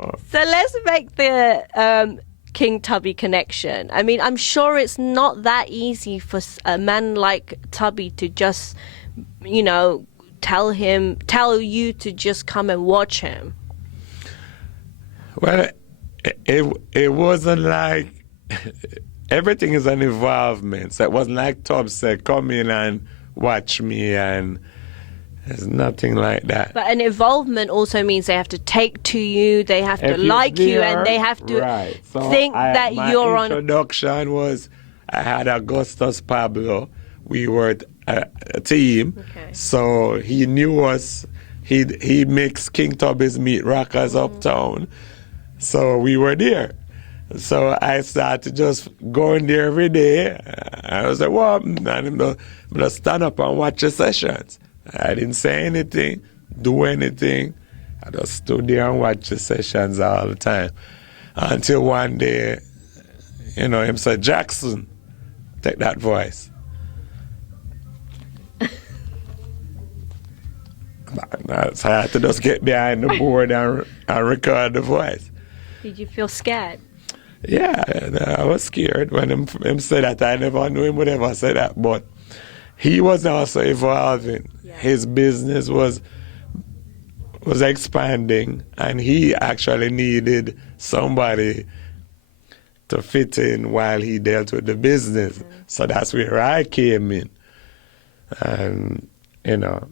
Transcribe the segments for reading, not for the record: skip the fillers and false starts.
So let's make the King Tubby connection. I mean, I'm sure it's not that easy for a man like Tubby to just, you know, tell you to just come and watch him. Well, it wasn't like everything is an involvement. So it wasn't like Tubbs said, come in and watch me, and there's nothing like that. But an involvement also means they have to take to you, they have to If like you're you, there, and they have to right. So think that you're my on. introduction was I had Augustus Pablo. We were a team, Okay. so he knew us. He makes King Tubby's Meat Rockers uptown, so we were there. So I started just going there every day. I was like, well, I'm going to stand up and watch the sessions. I didn't say anything, do anything. I just stood there and watched the sessions all the time. Until one day, you know, him said, Jackson, take that voice. So I had to just get behind the board and record the voice. Did you feel scared? Yeah, I was scared when him said that. I never knew him would ever say that, but he was also evolving. Yeah. His business was expanding, and he actually needed somebody to fit in while he dealt with the business. Mm-hmm. So that's where I came in, and you know,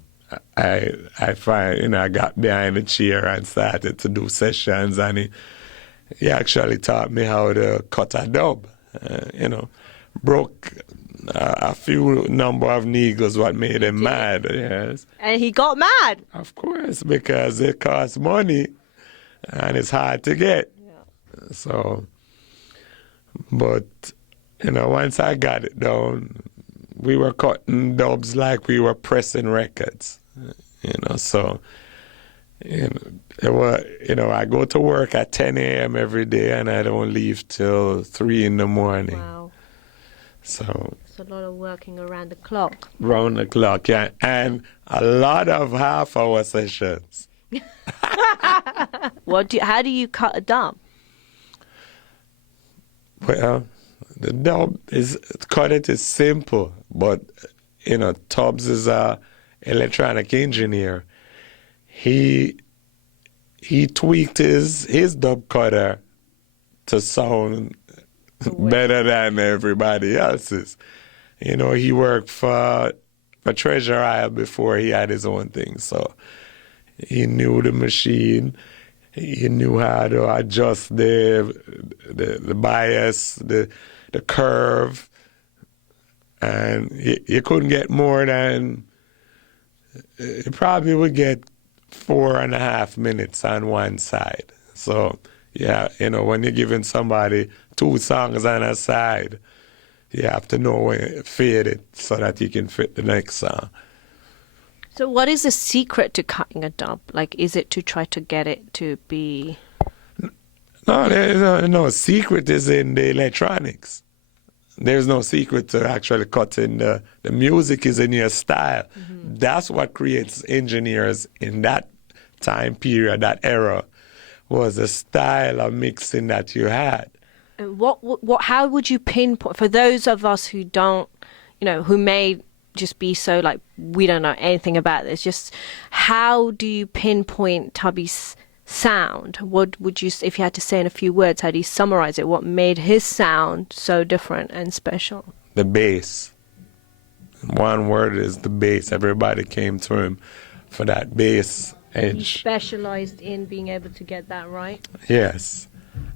I got behind the chair and started to do sessions, and he actually taught me how to cut a dub. You know, broke a few number of niggers, what made him mad. Yes. And he got mad. Of course, because it costs money and it's hard to get. Yeah. So, but you know, once I got it down, we were cutting dubs like we were pressing records. You know, so I go to work at 10 a.m. every day, and I don't leave till 3 in the morning. Wow. So it's a lot of working around the clock. Round the clock, yeah, and a lot of half-hour sessions. How do you cut a dub? Well, the dub is simple, but you know, Tubbs is a electronic engineer. He tweaked his dub cutter to sound better than everybody else's. You know, he worked for Treasure Isle before he had his own thing, so he knew the machine. He knew how to adjust the bias, the curve, and you couldn't get more than. You probably would get 4.5 minutes on one side. So, yeah, you know, when you're giving somebody 2 songs on a side, you have to know when to fade it so that you can fit the next song. So what is the secret to cutting a dub? Like, is it to try to get it to be... No secret is in the electronics. There's no secret to actually cutting the music is in your style. Mm-hmm. That's what creates engineers in that time period, that era, was the style of mixing that you had. And how would you pinpoint, for those of us who don't, you know, who may just be so like, we don't know anything about this, just how do you pinpoint Tubby's sound? What would you, if you had to say in a few words, how do you summarize it? What made his sound so different and special? The bass. One word is the bass. Everybody came to him for that bass edge. He specialized in being able to get that right? Yes.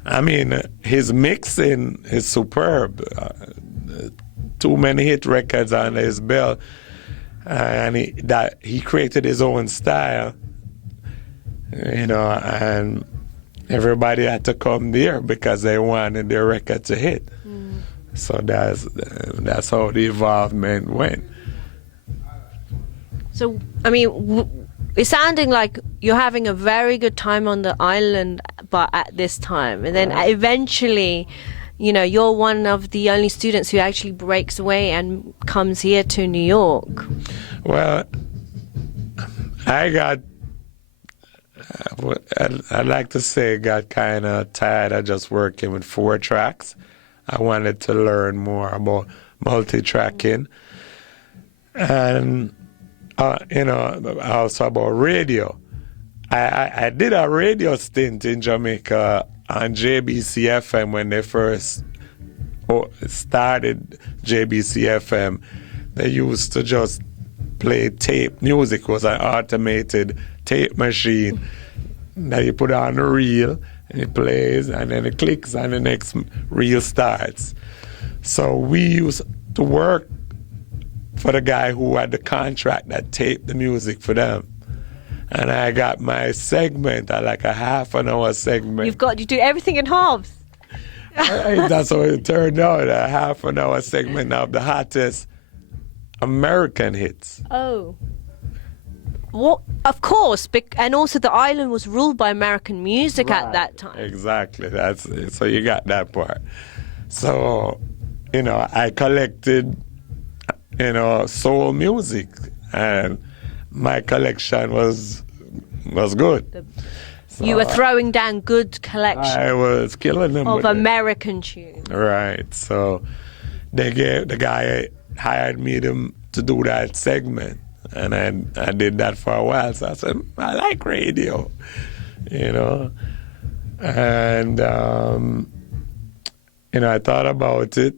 I mean, his mixing is superb. Too many hit records under his belt. And he created his own style. You know, and everybody had to come there because they wanted their record to hit. Mm. So that's how the involvement went. So, I mean, it's sounding like you're having a very good time on the island, but at this time. And then eventually, you know, you're one of the only students who actually breaks away and comes here to New York. Well, I got I'd like to say got kind of tired of just working with 4 tracks. I wanted to learn more about multi-tracking and, also about radio. I did a radio stint in Jamaica on JBC FM when they first started JBC FM. They used to just play tape music. It was an automated tape machine that you put on the reel and it plays and then it clicks and the next reel starts. So we used to work for the guy who had the contract that taped the music for them. And I got my segment, like a half an hour segment. You do everything in halves. That's how it turned out, a half an hour segment of the hottest American hits. Oh. What? Of course, and also the island was ruled by American music at that time. Exactly. So you got that part. So, I collected, soul music, and my collection was good. You were throwing down good collection. I was killing them of with American tunes. Right. So the guy hired me to do that segment, and I did that for a while. So I said, I like radio, and I thought about it.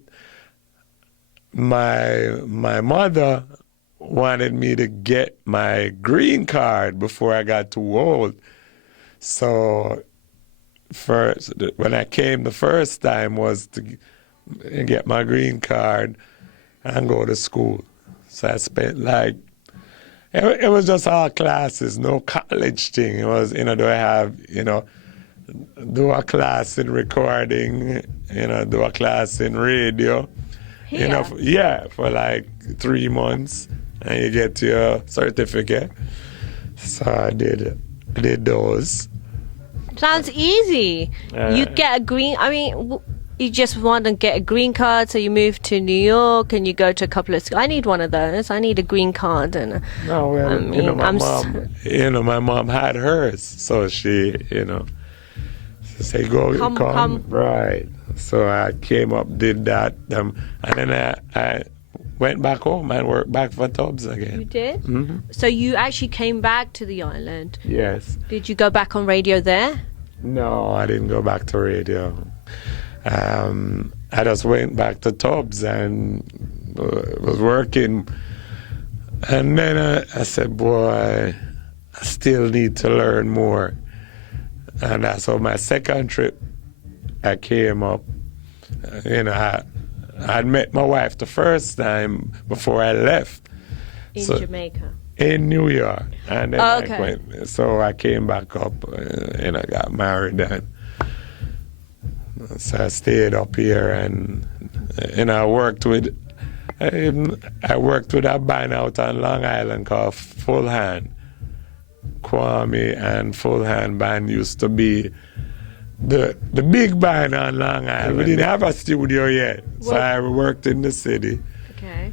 My mother wanted me to get my green card before I got too old. So first, when I came the first time was to get my green card and go to school. So I spent it was just all classes, no college thing. It was, do I have, do a class in recording, do a class in radio. Here? For 3 months, and you get your certificate. So I did those. Sounds easy. You get a you just want to get a green card, so you move to New York and you go to a couple of schools. I need one of those. I need a green card. And no, well, my mom had hers, so she, she said, go, come. Right. So I came up, did that, and then I went back home and worked back for Tubbs again. You did? Mm-hmm. So you actually came back to the island? Yes. Did you go back on radio there? No, I didn't go back to radio. I just went back to Tubbs and was working. And then I said, boy, I still need to learn more. And so my second trip, I came up. I'd met my wife the first time before I left. In Jamaica? In New York. And then okay. So I came back up and I got married. So I stayed up here and I worked with a band out on Long Island called Full Hand. Kwame and Full Hand band used to be the big band on Long Island. We didn't have a studio yet, so I worked in the city. Okay.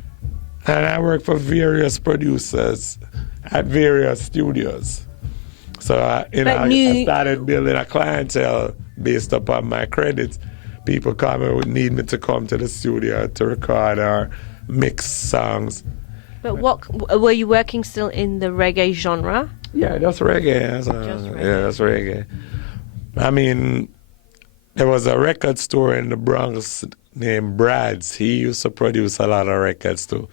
And I worked for various producers at various studios. So I started building a clientele based upon my credits. People would need me to come to the studio to record or mix songs. But were you working still in the reggae genre? Yeah, that's reggae. Yeah, that's reggae. I mean, there was a record store in the Bronx named Brad's. He used to produce a lot of records too.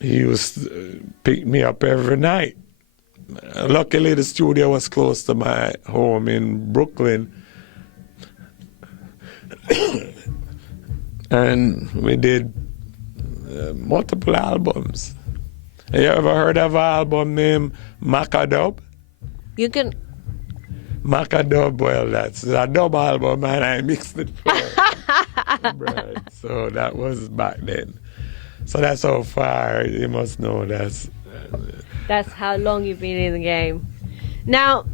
He used to pick me up every night. Luckily, the studio was close to my home in Brooklyn. And we did multiple albums. You ever heard of an album named Macadub? You can... Macadub, well, that's a dub album, and I mixed it for Brad. So that was back then. So that's how far, you must know that's how long you've been in the game. Now,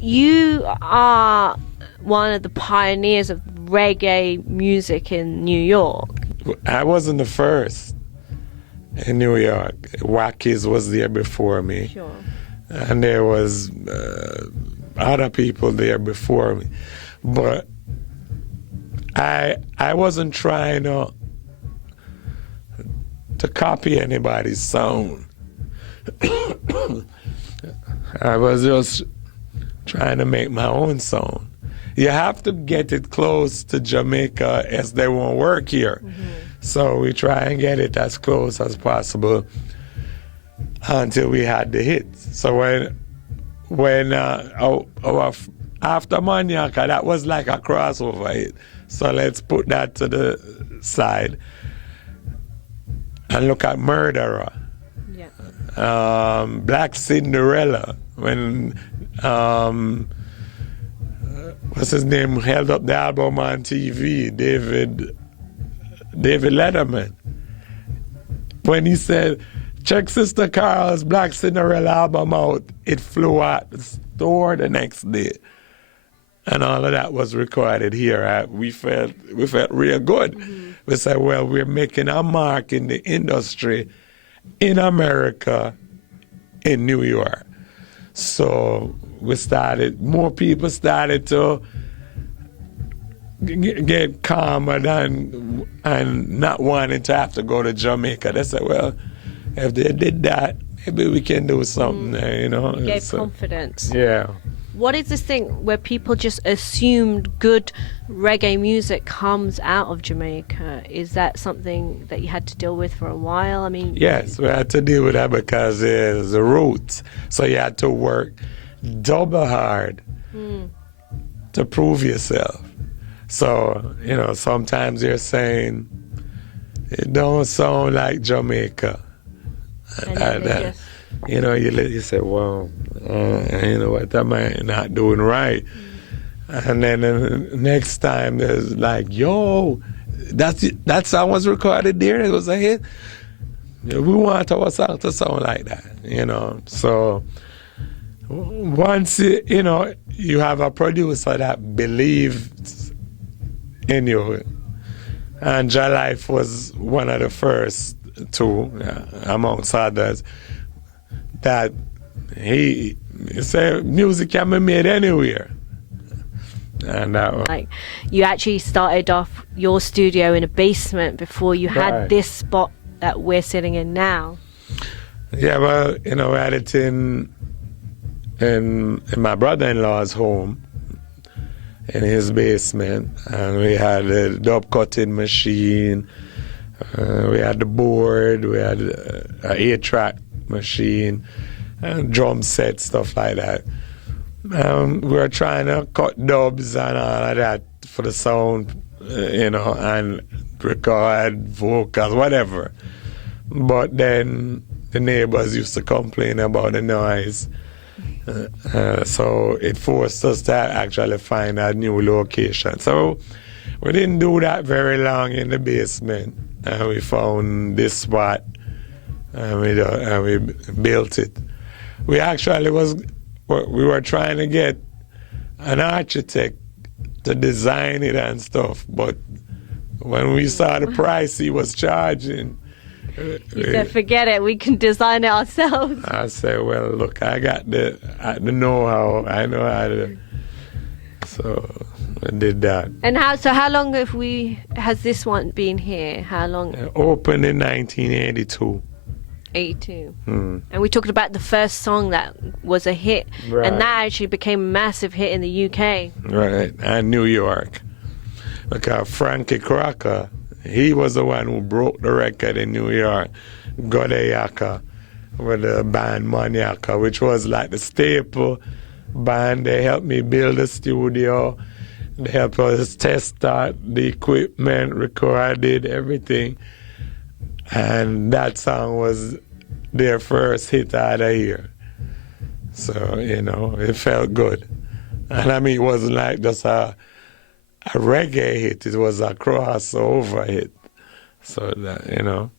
you are one of the pioneers of reggae music in New York. I wasn't the first in New York. Wackies was there before me. Sure. and there was other people there before me, but I wasn't trying to copy anybody's sound. I was just trying to make my own sound. You have to get it close to Jamaica as they won't work here. Mm-hmm. So we try and get it as close as possible until we had the hits. So when our after Maniaca, that was like a crossover hit. So let's put that to the side and look at Murderer. Yeah. Black Cinderella, when what's his name held up the album on TV, David Letterman. When he said, check Sister Carol's Black Cinderella album out, it flew out the store the next day. And all of that was recorded here. We felt real good. Mm-hmm. We said, well, we're making a mark in the industry in America, in New York. So more people started to get calmer and not wanting to have to go to Jamaica. They said, well, if they did that, maybe we can do something there, you know. It gave confidence. Yeah. What is this thing where people just assumed good reggae music comes out of Jamaica? Is that something that you had to deal with for a while? I mean, yes, we had to deal with that because it's the roots. So you had to work double hard to prove yourself. So, you know, sometimes you're saying, it don't sound like Jamaica. And you know, you say, well, you know what, am I not doing right? And then the next time there's like, yo, that song was recorded there, it was a hit. We want our song to sound like that, you know. So once, you know, you have a producer that believes in you, and Jah Life was one of the first two, amongst others, that he said music can be made anywhere. And like, you actually started off your studio in a basement before you had this spot that we're sitting in now. Yeah, well, you know, we had it in my brother-in-law's home, in his basement, and we had a dub cutting machine, we had the board, we had an 8-track machine, and drum set, stuff like that. We were trying to cut dubs and all of that for the sound, you know, and record vocals, whatever. But then the neighbors used to complain about the noise. So it forced us to actually find a new location. So we didn't do that very long in the basement. And we found this spot, and we built it. We actually we were trying to get an architect to design it and stuff, but when we saw the price he was charging, you said, forget it, we can design it ourselves. I said, well, look, I got the know-how, I know how to, so I did that. And how long has this one been here? How long? Opened in 1982. 82. And we talked about the first song that was a hit, right, and that actually became a massive hit in the UK. Right, and New York. Because Frankie Crocker, he was the one who broke the record in New York, Godeyaka, with the band Maniaca, which was like the staple band. They helped me build the studio, they helped us test out the equipment, recorded everything. And that song was their first hit out of here. So, you know, it felt good. And I mean, it wasn't like just a reggae hit, it was a crossover hit. So that, you know.